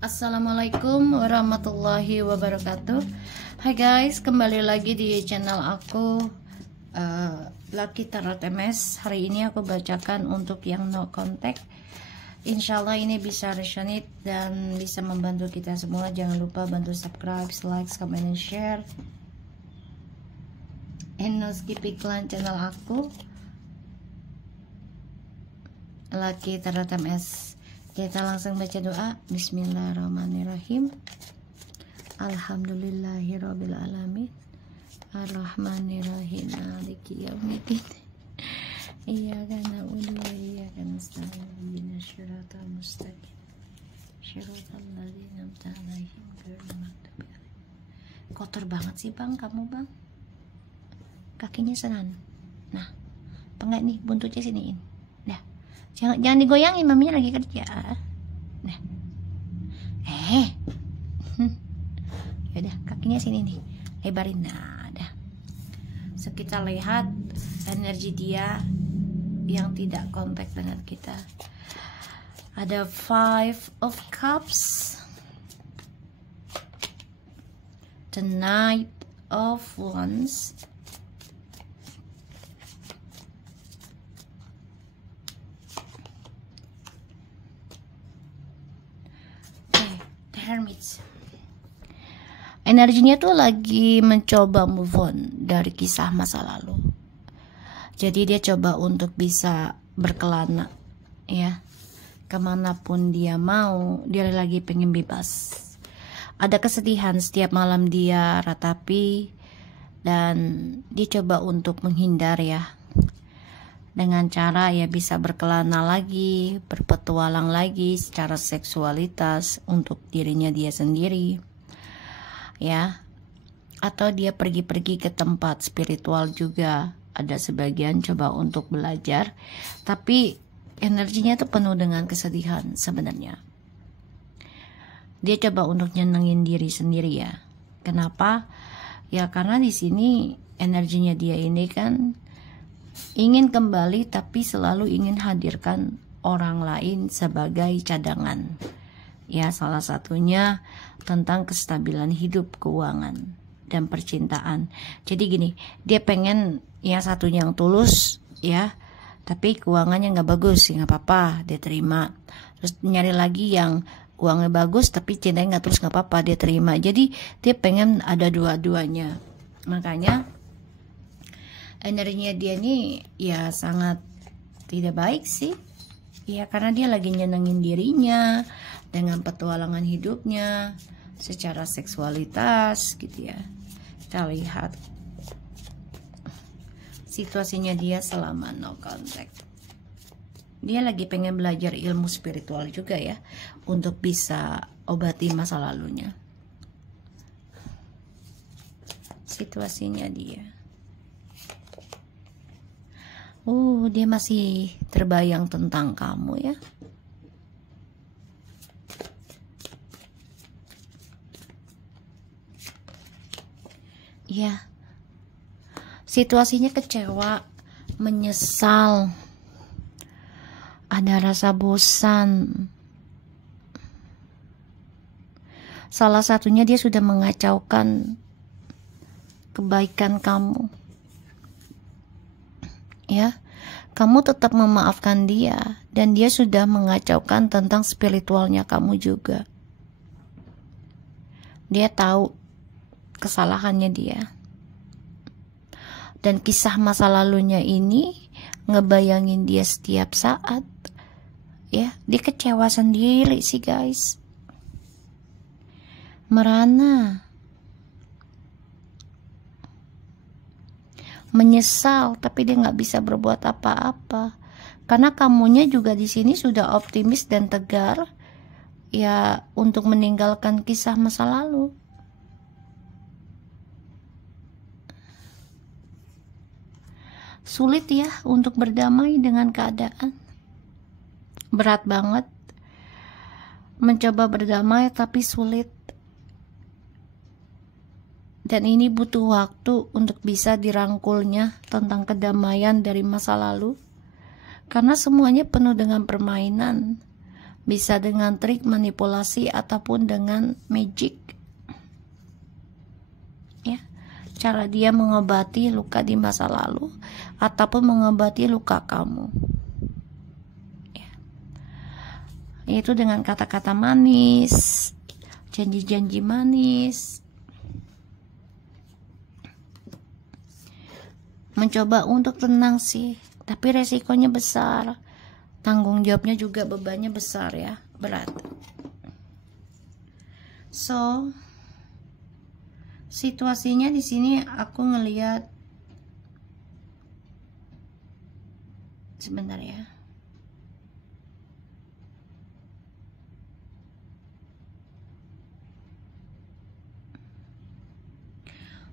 Assalamualaikum warahmatullahi wabarakatuh. Hai guys, kembali lagi di channel aku, Lucky Tarot MS. Hari ini aku bacakan untuk yang no contact. Insyaallah ini bisa resonate dan bisa membantu kita semua. Jangan lupa bantu subscribe, like, comment, and share, and no skip iklan channel aku, Lucky Tarot MS. Kita langsung baca doa. Bismillahirrahmanirrahim. Alhamdulillahirabbil alamin. Arrahmanirrahim. Maliki yaumiddin. Iyyaka na'budu wa iyyaka nasta'in. Ihdinas siratal mustaqim. Shiratal ladzina an'amta 'alaihim ghairil maghdubi 'alaihim. Kotor banget sih bang, kamu bang. Kakinya senan. Nah, pengen nih buntutnya siniin. Dah. Jangan digoyangin, maminya lagi kerja. Nah. Yaudah, kakinya sini nih. Lebarin. Nah, dah. So, kita lihat energi dia yang tidak kontak dengan kita. Ada Five of Cups, the Knight of Wands, Hermits. Energinya tuh lagi mencoba move on dari kisah masa lalu. Jadi dia coba untuk bisa berkelana, ya, kemanapun dia mau. Dia lagi pengen bebas. Ada kesedihan setiap malam dia ratapi, dan dia coba untuk menghindar, ya, dengan cara ya bisa berkelana lagi, berpetualang lagi secara seksualitas untuk dirinya dia sendiri, ya, atau dia pergi-pergi ke tempat spiritual juga. Ada sebagian coba untuk belajar, tapi energinya tuh penuh dengan kesedihan sebenarnya. Dia coba untuk nyenengin diri sendiri, ya. Kenapa? Ya karena di sini energinya dia ini kan ingin kembali, tapi selalu ingin hadirkan orang lain sebagai cadangan. Ya, salah satunya tentang kestabilan hidup, keuangan, dan percintaan. Jadi gini, dia pengen yang satunya yang tulus, ya, tapi keuangannya nggak bagus, ya nggak apa-apa, dia terima. Terus nyari lagi yang uangnya bagus, tapi cintanya nggak tulus, nggak apa-apa, dia terima. Jadi dia pengen ada dua-duanya. Makanya energinya dia nih ya sangat tidak baik sih, ya, karena dia lagi nyenengin dirinya dengan petualangan hidupnya secara seksualitas gitu, ya. Kita lihat situasinya dia selama no contact. Dia lagi pengen belajar ilmu spiritual juga, ya, untuk bisa obati masa lalunya. Situasinya dia, dia masih terbayang tentang kamu, ya. Ya, situasinya kecewa, menyesal, ada rasa bosan. Salah satunya dia sudah mengacaukan kebaikan kamu, ya. Kamu tetap memaafkan dia, dan dia sudah mengacaukan tentang spiritualnya kamu juga. Dia tahu kesalahannya dia, dan kisah masa lalunya ini ngebayangin dia setiap saat, ya. Dia kecewa sendiri sih guys, merana, menyesal, tapi dia nggak bisa berbuat apa-apa karena kamunya juga di sini sudah optimis dan tegar, ya, untuk meninggalkan kisah masa lalu. Sulit, ya, untuk berdamai dengan keadaan. Berat banget mencoba berdamai, tapi sulit. Dan ini butuh waktu untuk bisa dirangkulnya tentang kedamaian dari masa lalu. Karena semuanya penuh dengan permainan. bisa dengan trik manipulasi ataupun dengan magic. Ya, cara dia mengobati luka di masa lalu ataupun mengobati luka kamu. Ya. Itu dengan kata-kata manis, janji-janji manis. Mencoba untuk tenang sih, tapi resikonya besar. Tanggung jawabnya juga bebannya besar ya, berat. So, situasinya di sini aku ngelihat, sebentar ya.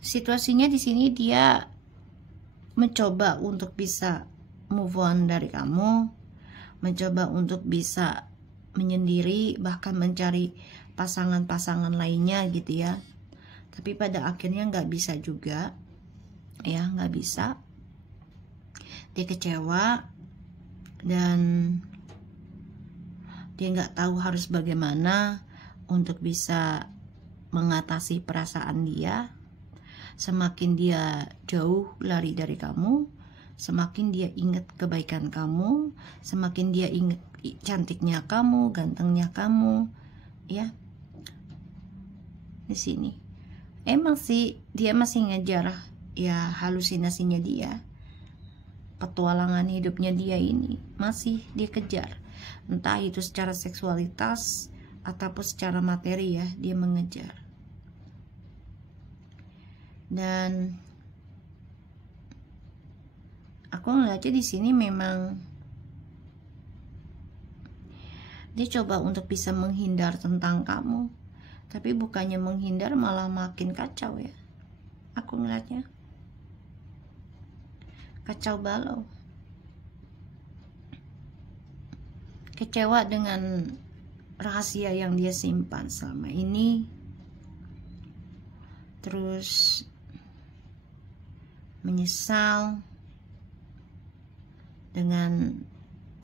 Situasinya di sini dia mencoba untuk bisa move on dari kamu, mencoba untuk bisa menyendiri, bahkan mencari pasangan-pasangan lainnya gitu ya. Tapi pada akhirnya nggak bisa juga, ya nggak bisa. Dia kecewa dan dia nggak tahu harus bagaimana untuk bisa mengatasi perasaan dia. Semakin dia jauh lari dari kamu, semakin dia ingat kebaikan kamu, semakin dia ingat cantiknya kamu, gantengnya kamu, ya. Di sini emang sih dia masih ngejar ya halusinasinya dia, petualangan hidupnya dia ini masih dia kejar, entah itu secara seksualitas ataupun secara materi ya, dia mengejar. Dan aku ngeliatnya di sini memang dia coba untuk bisa menghindar tentang kamu, tapi bukannya menghindar malah makin kacau ya. Aku ngeliatnya kacau balau, kecewa dengan rahasia yang dia simpan selama ini, terus menyesal dengan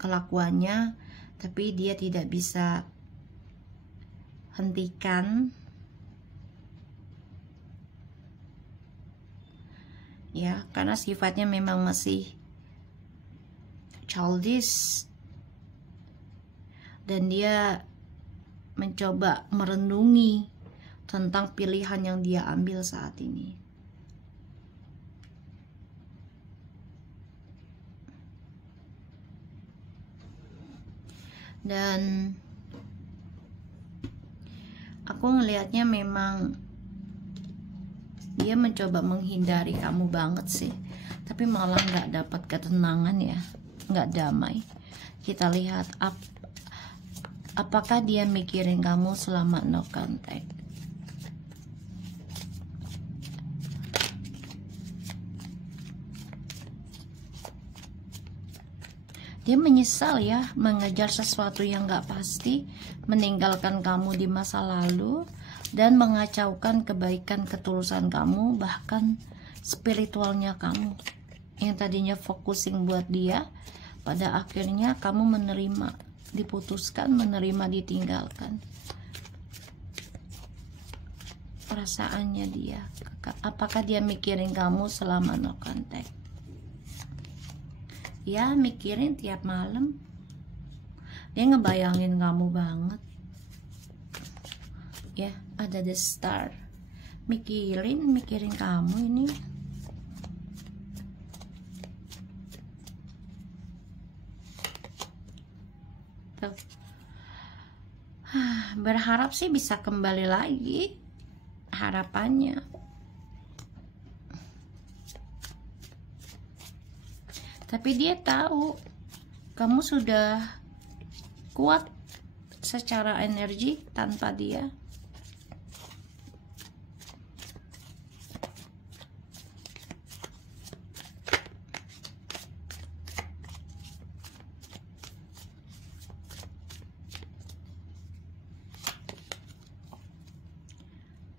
kelakuannya, tapi dia tidak bisa hentikan ya, karena sifatnya memang masih childish dan dia mencoba merenungi tentang pilihan yang dia ambil saat ini. Dan aku ngelihatnya memang dia mencoba menghindari kamu banget sih, tapi malah nggak dapat ketenangan ya, nggak damai. Kita lihat apakah dia mikirin kamu selama no contact. Dia menyesal ya, mengejar sesuatu yang gak pasti, meninggalkan kamu di masa lalu, dan mengacaukan kebaikan ketulusan kamu, bahkan spiritualnya kamu. Yang tadinya focusing buat dia, pada akhirnya kamu menerima, diputuskan, menerima, ditinggalkan. Perasaannya dia, apakah dia mikirin kamu selama no contact? Ya, mikirin tiap malam. Dia ngebayangin kamu banget. Ya, ada the star. Mikirin kamu ini. Tuh. Berharap sih bisa kembali lagi. Harapannya. Tapi dia tahu kamu sudah kuat secara energi tanpa dia.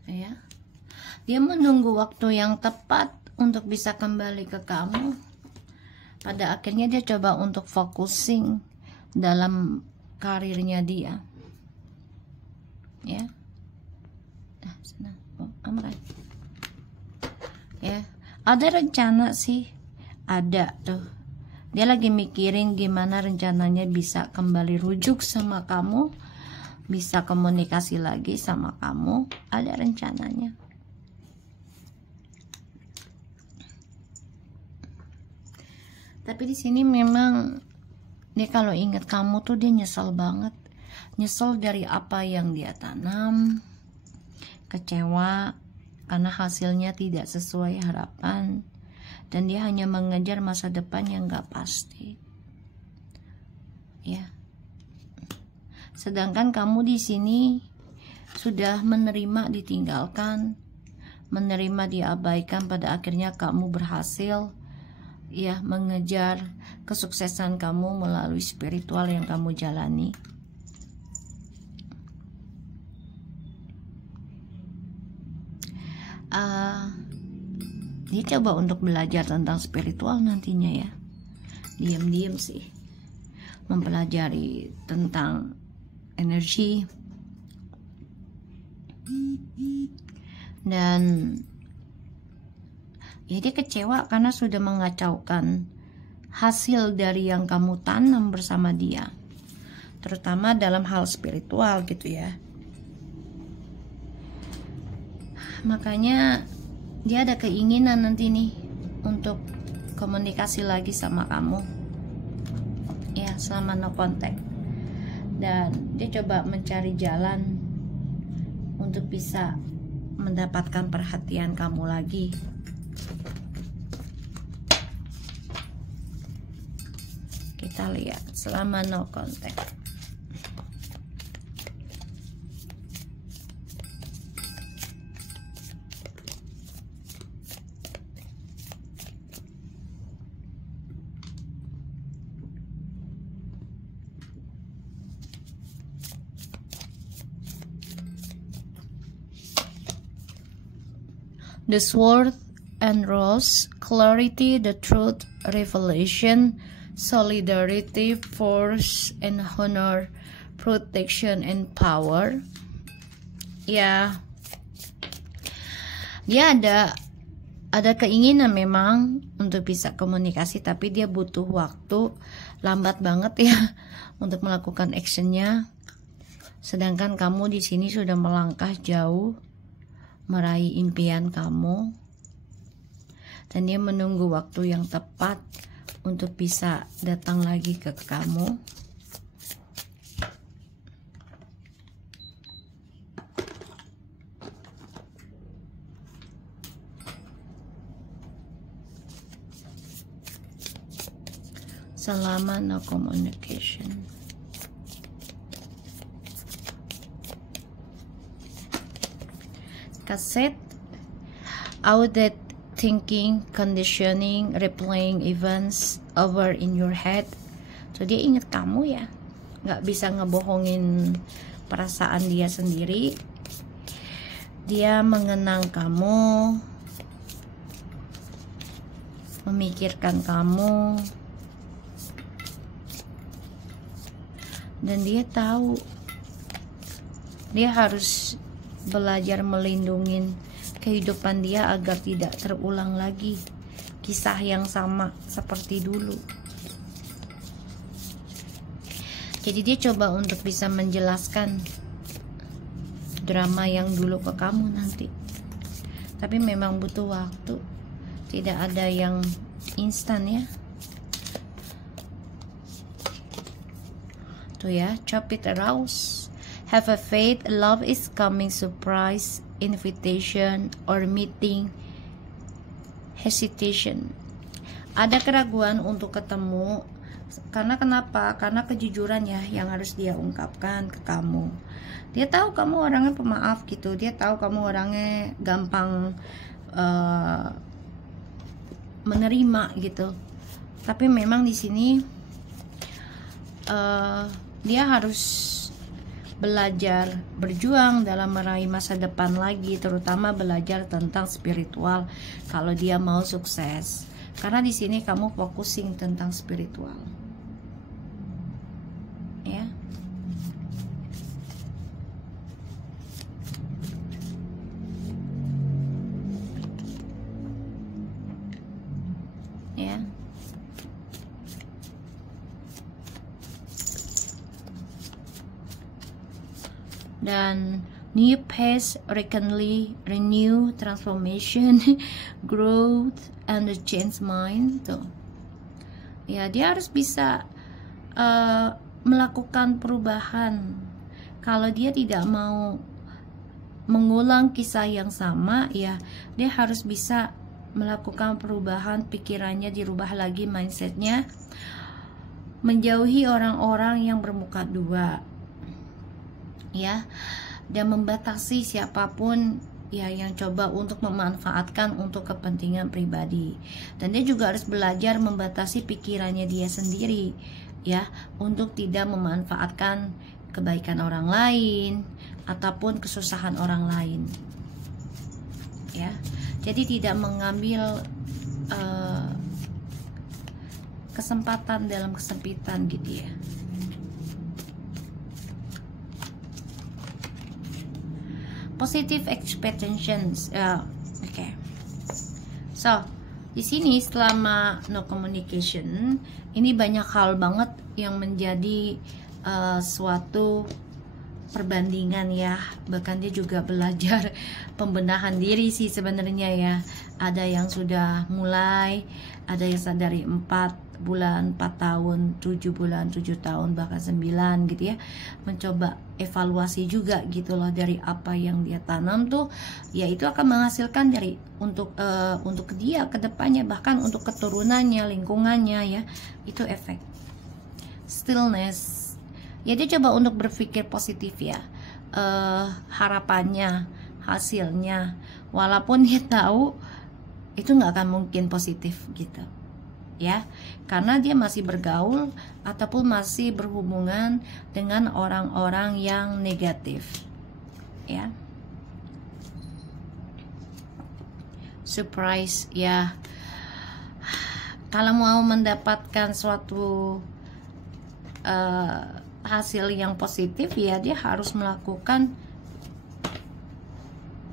Ya. Dia menunggu waktu yang tepat untuk bisa kembali ke kamu. Pada akhirnya dia coba untuk focusing dalam karirnya dia. Ya. Nah, sana. Oh, aman. Ya, ada rencana sih. Ada tuh. Dia lagi mikirin gimana rencananya bisa kembali rujuk sama kamu, bisa komunikasi lagi sama kamu. Ada rencananya. Tapi di sini memang dia kalau ingat kamu tuh dia nyesel banget. Nyesel dari apa yang dia tanam. Kecewa karena hasilnya tidak sesuai harapan. Dan dia hanya mengejar masa depan yang gak pasti. Ya. Sedangkan kamu di sini sudah menerima ditinggalkan, menerima diabaikan, pada akhirnya kamu berhasil ya mengejar kesuksesan kamu melalui spiritual yang kamu jalani. Dia coba untuk belajar tentang spiritual nantinya ya, diam-diam sih, mempelajari tentang energi. Dan ya dia kecewa karena sudah mengacaukan hasil dari yang kamu tanam bersama dia, terutama dalam hal spiritual gitu ya. Makanya dia ada keinginan nanti nih untuk komunikasi lagi sama kamu ya, selama no contact. Dan dia coba mencari jalan untuk bisa mendapatkan perhatian kamu lagi. Kita lihat selama no contact. The Sword and Rose, clarity, the truth, revelation, solidarity, force and honor, protection and power. Ya, dia ada keinginan memang untuk bisa komunikasi, tapi dia butuh waktu, lambat banget ya untuk melakukan actionnya. Sedangkan kamu di sini sudah melangkah jauh meraih impian kamu, dan dia menunggu waktu yang tepat untuk bisa datang lagi ke kamu. Selama no communication. Cassette, outdated thinking, conditioning, replaying events over in your head. So dia ingat kamu ya, nggak bisa ngebohongin perasaan dia sendiri. Dia mengenang kamu, memikirkan kamu, dan dia tahu dia harus belajar melindungi kehidupan dia agar tidak terulang lagi kisah yang sama seperti dulu. Jadi dia coba untuk bisa menjelaskan drama yang dulu ke kamu nanti, tapi memang butuh waktu, tidak ada yang instan ya. Tuh ya, chop it arouse. Have a faith, love is coming, surprise, invitation, or meeting, hesitation. Ada keraguan untuk ketemu. Karena kenapa? Karena kejujuran ya yang harus dia ungkapkan ke kamu. Dia tahu kamu orangnya pemaaf gitu. Dia tahu kamu orangnya gampang menerima gitu. Tapi memang di sini dia harus belajar berjuang dalam meraih masa depan lagi, terutama belajar tentang spiritual kalau dia mau sukses. Karena di sini kamu focusing tentang spiritual. Ya. dan new pace, recently, renew, transformation, growth, and the change mind tuh. Ya, dia harus bisa melakukan perubahan. Kalau dia tidak mau mengulang kisah yang sama, ya dia harus bisa melakukan perubahan, pikirannya dirubah lagi, mindsetnya, menjauhi orang-orang yang bermuka dua, ya, dan membatasi siapapun ya yang coba untuk memanfaatkan untuk kepentingan pribadi. Dan dia juga harus belajar membatasi pikirannya dia sendiri, ya, untuk tidak memanfaatkan kebaikan orang lain ataupun kesusahan orang lain, ya. Jadi tidak mengambil kesempatan dalam kesempitan gitu ya. Positive expectations, okay. So di sini selama no communication ini banyak hal banget yang menjadi suatu perbandingan ya, bahkan dia juga belajar pembenahan diri sih sebenarnya ya. Ada yang sudah mulai, ada yang dari 4 bulan, 4 tahun, 7 bulan, 7 tahun, bahkan 9 gitu ya, mencoba evaluasi juga gitu loh dari apa yang dia tanam tuh, ya itu akan menghasilkan dari untuk dia ke depannya, bahkan untuk keturunannya, lingkungannya ya, itu efek. Stillness, ya dia coba untuk berpikir positif ya, harapannya, hasilnya, walaupun dia tahu itu nggak akan mungkin positif gitu ya, karena dia masih bergaul ataupun masih berhubungan dengan orang-orang yang negatif ya. Surprise ya, kalau mau mendapatkan suatu hasil yang positif ya dia harus melakukan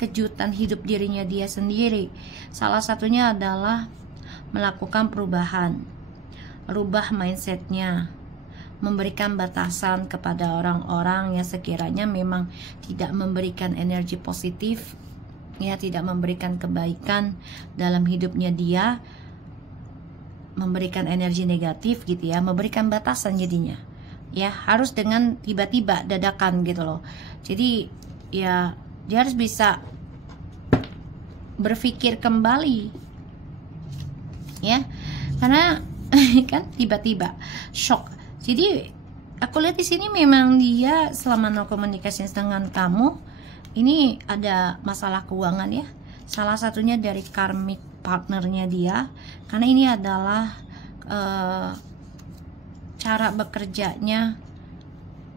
kejutan hidup dirinya dia sendiri. Salah satunya adalah melakukan perubahan, rubah mindsetnya, memberikan batasan kepada orang-orang yang sekiranya memang tidak memberikan energi positif ya, tidak memberikan kebaikan dalam hidupnya dia, memberikan energi negatif gitu ya, memberikan batasan jadinya ya, harus dengan tiba-tiba dadakan gitu loh. Jadi ya dia harus bisa berpikir kembali ya, karena kan tiba-tiba shock. Jadi aku lihat di sini memang dia selama no communication dengan kamu ini ada masalah keuangan ya, salah satunya dari karmic partnernya dia, karena ini adalah cara bekerjanya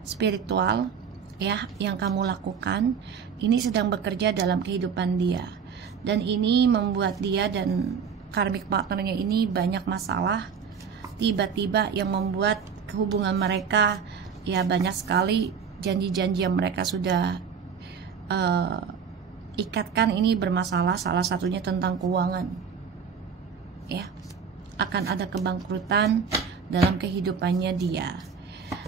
spiritual ya yang kamu lakukan. Ini sedang bekerja dalam kehidupan dia, dan ini membuat dia dan karmic partnernya ini banyak masalah tiba-tiba yang membuat hubungan mereka ya banyak sekali janji-janji yang mereka sudah ikatkan ini bermasalah. Salah satunya tentang keuangan ya, akan ada kebangkrutan dalam kehidupannya dia,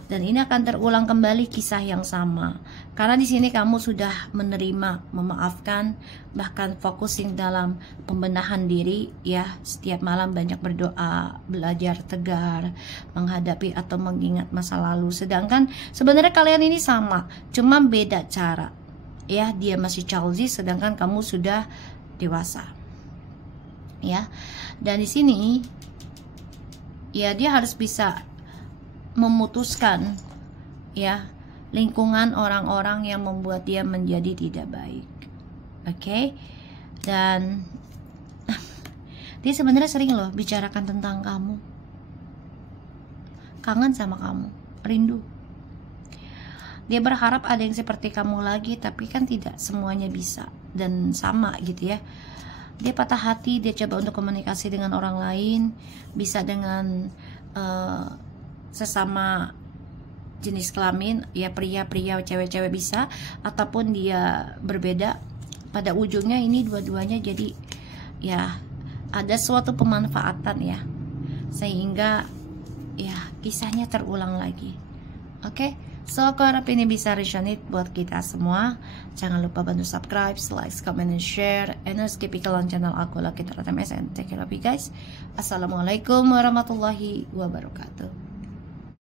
dan ini akan terulang kembali kisah yang sama, karena di sini kamu sudah menerima, memaafkan, bahkan focusing dalam pembenahan diri ya, setiap malam banyak berdoa, belajar tegar, menghadapi atau mengingat masa lalu. Sedangkan sebenarnya kalian ini sama, cuma beda cara ya, dia masih childish sedangkan kamu sudah dewasa ya. Dan di sini ya dia harus bisa memutuskan ya lingkungan orang-orang yang membuat dia menjadi tidak baik. Oke. Dan dia sebenarnya sering loh bicarakan tentang kamu, kangen sama kamu, rindu. Dia berharap ada yang seperti kamu lagi, tapi kan tidak semuanya bisa dan sama gitu ya. Dia patah hati, dia coba untuk komunikasi dengan orang lain, bisa dengan sesama jenis kelamin ya, pria-pria, cewek-cewek bisa, ataupun dia berbeda. Pada ujungnya ini dua-duanya jadi ya ada suatu pemanfaatan ya, sehingga ya kisahnya terulang lagi. Oke, So aku harap ini bisa resonate buat kita semua. Jangan lupa bantu subscribe, like, comment, and share. And skip iklan channel aku Lucky TMS. And take care of you guys. Assalamualaikum warahmatullahi wabarakatuh.